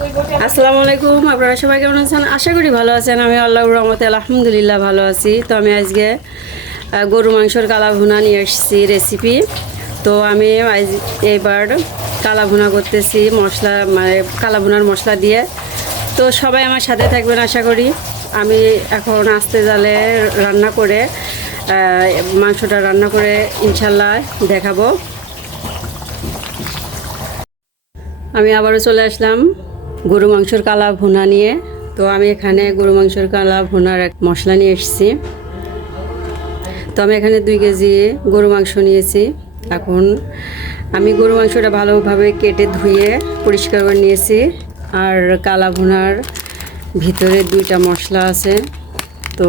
আসসালামু আলাইকুম আপনারা সবাই কেমন আছেন? আশা করি ভালো আছেন। আমি আল্লাহর রহমতে আলহামদুলিল্লাহ ভালো আছি। তো আমি আজকে গরু মাংসর কালা ভুনা নিয়ে এসেছি রেসিপি তো আমি এবার কালা ভুনা করতেছি, মশলা মানে কালা ভুনার মশলা দিয়ে। তো সবাই আমার সাথে থাকবেন, আশা করি। আমি এখন আস্তে জালে রান্না করে মাংসটা রান্না করে ইনশাল্লাহ দেখাবো। আমি আবারও চলে আসলাম। গরু মাংসের কালা ভুনা নিয়ে। তো আমি এখানে গরু মাংসের কালা ভুনার এক মশলা নিয়ে এসেছি। তো আমি এখানে দুই কেজি গরু মাংস নিয়েছি। এখন আমি গরু মাংসটা ভালোভাবে কেটে ধুয়ে পরিষ্কার করে নিয়েছি। আর কালা ভুনার ভিতরে দুইটা মশলা আছে। তো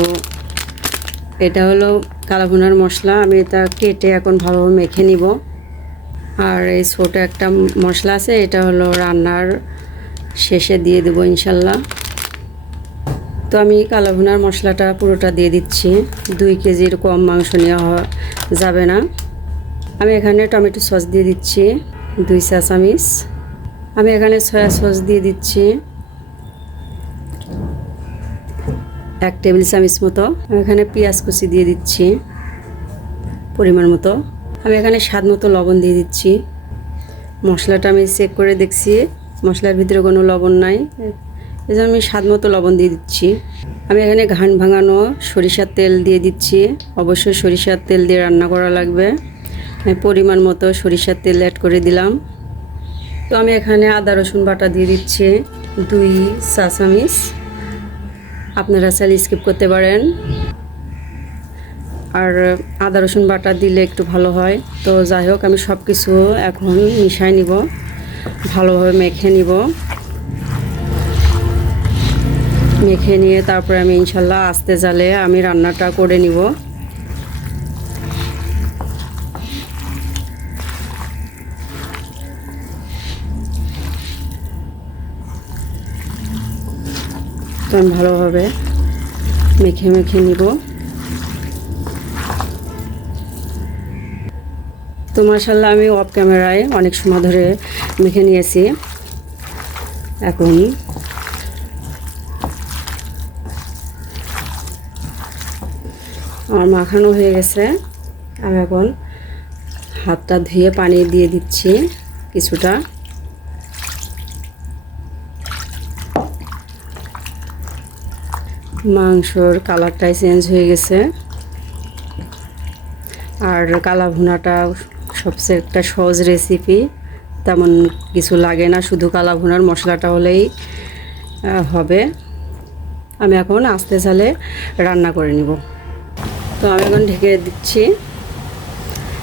এটা হলো কালা ভুনার মশলা। আমি এটা কেটে এখন ভালোভাবে মেখে নিব। আর এই ছোটো একটা মশলা আছে, এটা হলো রান্নার শেষে দিয়ে দেবো ইনশাল্লাহ। তো আমি কালো ভুনার মশলাটা পুরোটা দিয়ে দিচ্ছি। দুই কেজির কম মাংস নেওয়া যাবে না। আমি এখানে টমেটো সস দিয়ে দিচ্ছি, দুই চা চামিচ। আমি এখানে সয়া সস দিয়ে দিচ্ছি, এক টেবিল চামিচ মতো। আমি এখানে পেঁয়াজ কুচি দিয়ে দিচ্ছি, পরিমাণ মতো। আমি এখানে স্বাদ মতো লবণ দিয়ে দিচ্ছি। মশলাটা আমি চেক করে দেখছি। মশলার ভিতরে কোনো লবণ নাই। এই জন্য আমি স্বাদ মতো লবণ দিয়ে দিচ্ছি। আমি এখানে ঘান ভাঙানো সরিষার তেল দিয়ে দিচ্ছি। অবশ্যই সরিষার তেল দিয়ে রান্না করা লাগবে। আমি পরিমাণ মতো সরিষার তেল অ্যাড করে দিলাম। তো আমি এখানে আদা, রসুন বাটা দিয়ে দিচ্ছি। দুই চা চামিচ আপনারা চাইলে স্কিপ করতে পারেন। আর আদা, রসুন বাটা দিলে একটু ভালো হয়। তো যাই হোক, আমি সব কিছু এখন মিশাই নিব। ভালোভাবে মেখে নিব। মেখে নিয়ে তারপরে আমি ইনশাল্লাহ আস্তে জালে আমি রান্নাটা করে নিব। তো আমি ভালোভাবে মেখে মেখে নিব। তো মাসাল্লাহ আমি অফ ক্যামেরায় অনেক সময় ধরে মেখে নিয়েছি। এখন আমার মাখানো হয়ে গেছে। আমি এখন হাতটা ধুয়ে পানি দিয়ে দিচ্ছি কিছুটা। মাংসর কালারটাই চেঞ্জ হয়ে গেছে। আর কালা ভুনাটা সবচেয়ে একটা সহজ রেসিপি তেমন কিছু লাগে না, শুধু কালা ভুনার মশলাটা হলেই হবে। আমি এখন আস্তে চালে রান্না করে নিব। তো আমি এখন ঢেকে দিচ্ছি।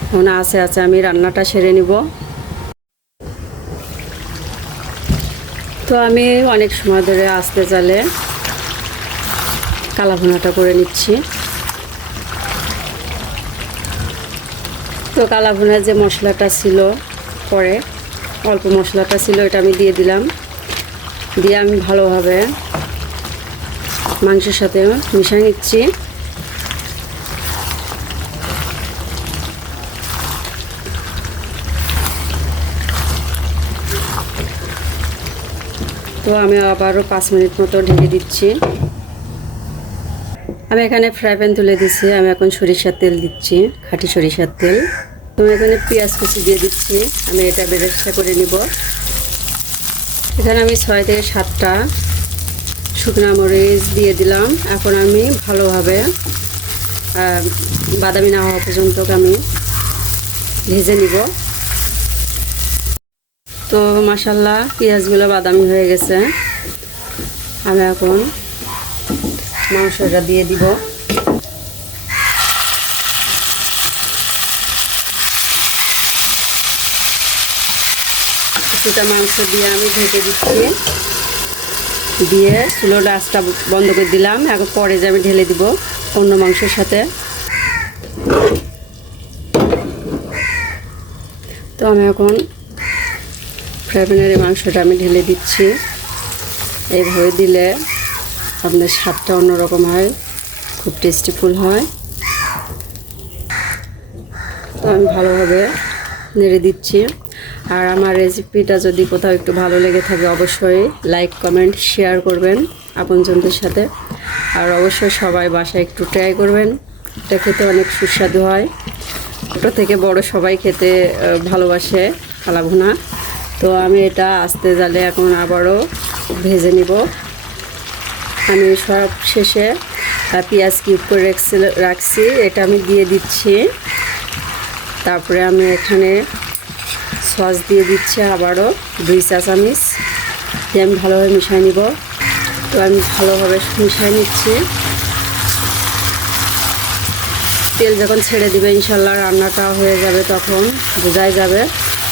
এখন আছে আছে আমি রান্নাটা সেরে নিব। তো আমি অনেক সময় ধরে আস্তে চালে কালা ভুনাটা করে নিচ্ছি। তো কালা ভুনার যে মশলাটা ছিল পরে, অল্প মশলাটা ছিল, এটা আমি দিয়ে দিলাম। দিয়ে আমি ভালোভাবে মাংসের সাথে মিশিয়ে নিচ্ছি। তো আমি আবারও পাঁচ মিনিট মতো ঢেকে দিচ্ছি। আমি এখানে ফ্রাই প্যান তুলে দিচ্ছি আমি এখন সরিষার তেল দিচ্ছি, খাঁটি সরিষার তেল। তো আমি এখানে পেঁয়াজ কুচি দিয়ে দিচ্ছি। আমি এটা বেরেস্তা করে নিব। এখানে আমি ছয় থেকে সাতটা শুকনা মরিচ দিয়ে দিলাম। এখন আমি ভালোভাবে বাদামি না হওয়া পর্যন্ত আমি ভেজে নিব। তো মাসাল্লাহ পেঁয়াজগুলো বাদামি হয়ে গেছে। আমি এখন মাংসটা দিয়ে দিব। কিছুটা মাংস দিয়ে আমি ঢেকে দিচ্ছি। দিয়ে চুলো ডাসটা বন্ধ করে দিলাম। এখন পরে যে আমি ঢেলে দিব অন্য মাংসের সাথে। তো আমি এখন ফ্রাই প্যানের মাংসটা আমি ঢেলে দিচ্ছি। এইভাবে দিলে আপনার স্বাদটা অন্যরকম হয়, খুব টেস্টিফুল হয়। তো আমি ভালোভাবে নেড়ে দিচ্ছি। আর আমার রেসিপিটা যদি কোথাও একটু ভালো লেগে থাকে, অবশ্যই লাইক কমেন্ট শেয়ার করবেন আপনজনদের সাথে। আর অবশ্যই সবাই বাসায় একটু ট্রাই করবেন। এটা খেতে অনেক সুস্বাদু হয়। ছোটো থেকে বড় সবাই খেতে ভালোবাসে ভুনা তো আমি এটা আস্তে জালে এখন আবারও ভেজে নিব। আমি সব শেষে পেঁয়াজ কিউব করে রাখছি রাখছি, এটা আমি দিয়ে দিচ্ছি। তারপরে আমি এখানে সস দিয়ে দিচ্ছি আবারও, দুই চা চামিচ দিয়ে আমি ভালোভাবে মিশিয়ে নিব। তো আমি ভালোভাবে মিশিয়ে নিচ্ছি। তেল যখন ছেড়ে দিবে, ইনশাল্লাহ রান্নাটা হয়ে যাবে তখন, বোঝাই যাবে।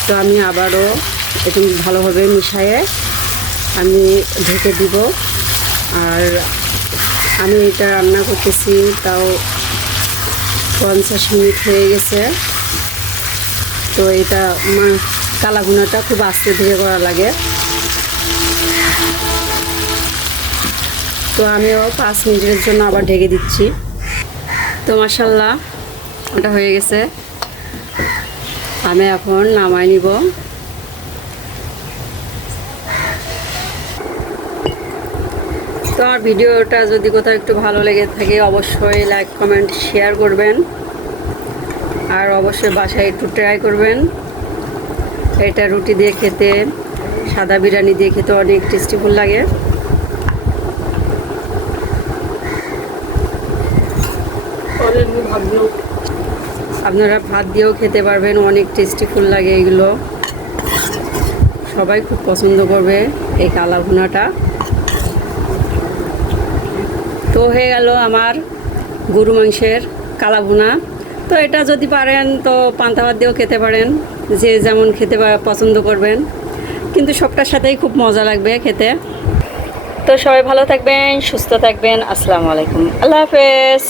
তো আমি আবারও একটু ভালোভাবে মিশিয়ে আমি ঢেকে দিব। আর আমি এটা রান্না করতেছি, তাও পঞ্চাশ মিনিট হয়ে গেছে। তো এটা মা- কালা ভুনাটা খুব আস্তে ধীরে করা লাগে। তো আমিও পাঁচ মিনিটের জন্য আবার ঢেকে দিচ্ছি। তো মাসাল্লাহ ওটা হয়ে গেছে। আমি এখন নামাই নিব। তো আমার ভিডিওটা যদি কোথাও একটু ভালো লেগে থাকে, অবশ্যই লাইক কমেন্ট শেয়ার করবেন। আর অবশ্যই বাসায় একটু ট্রাই করবেন। এটা রুটি দিয়ে খেতে, সাদা বিরিয়ানি দিয়ে খেতে অনেক টেস্টিফুল লাগে। আপনারা ভাত দিয়েও খেতে পারবেন, অনেক টেস্টিফুল লাগে এগুলো। সবাই খুব পছন্দ করবে এই কালা ভুনাটা তো হয়ে গেল আমার গরু মাংসের কালা ভুনা তো এটা যদি পারেন তো পান্তা ভাত দিয়েও খেতে পারেন, যে যেমন খেতে পছন্দ করবেন। কিন্তু সবটার সাথেই খুব মজা লাগবে খেতে। তো সবাই ভালো থাকবেন, সুস্থ থাকবেন। আসসালামু আলাইকুম। আল্লাহ হাফেজ।